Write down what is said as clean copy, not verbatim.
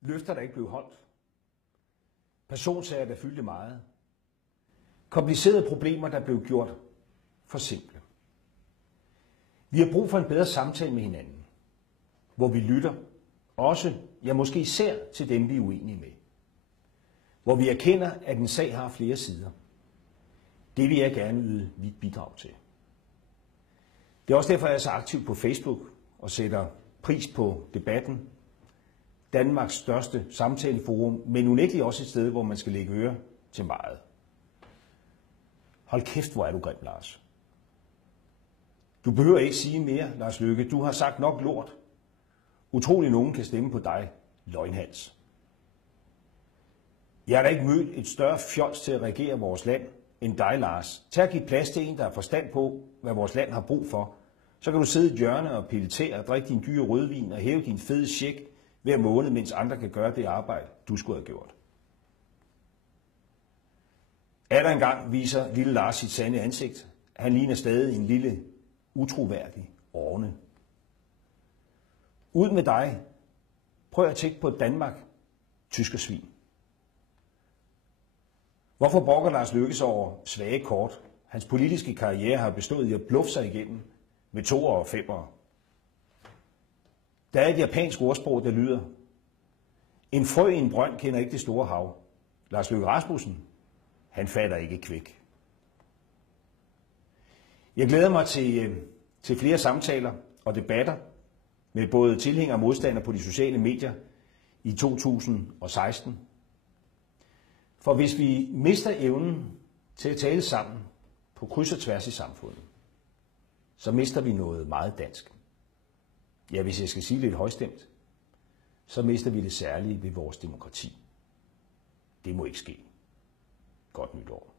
Løfter, der ikke blev holdt. Personsager, der fyldte meget. Komplicerede problemer, der blev gjort for simple. Vi har brug for en bedre samtale med hinanden, hvor vi lytter, også, ja måske især til dem, vi er uenige med. Hvor vi erkender, at en sag har flere sider. Det vil jeg gerne yde mit bidrag til. Det er også derfor, jeg er så aktiv på Facebook og sætter pris på debatten. Danmarks største samtaleforum, men unægteligt også et sted, hvor man skal lægge øre til meget. Hold kæft, hvor er du grim, Lars. Du behøver ikke sige mere, Lars Løkke. Du har sagt nok lort. Utrolig nogen kan stemme på dig, løgnhals. Jeg har da ikke mødt et større fjols til at regere vores land end dig, Lars. Tag at give plads til en, der har forstand på, hvad vores land har brug for. Så kan du sidde i et hjørne og pilletere og drikke din dyre rødvin og hæve din fede check hver måned, mens andre kan gøre det arbejde, du skulle have gjort. Er der engang viser lille Lars sit sande ansigt. Han ligner stadig en lille, utroværdig orne. Ud med dig. Prøv at tænke på Danmark, tyskersvin. Hvorfor brokker Lars Løkke sig over svage kort? Hans politiske karriere har bestået i at bluffe sig igennem med 2'ere og 5'ere. Der er et japansk ordsprog, der lyder: en frø i en brønd kender ikke det store hav. Lars Løkke Rasmussen, han fatter ikke kvæk. Jeg glæder mig til flere samtaler og debatter med både tilhængere og modstandere på de sociale medier i 2016. For hvis vi mister evnen til at tale sammen på kryds og tværs i samfundet, så mister vi noget meget dansk. Ja, hvis jeg skal sige lidt højstemt, så mister vi det særlige ved vores demokrati. Det må ikke ske. Godt nytår.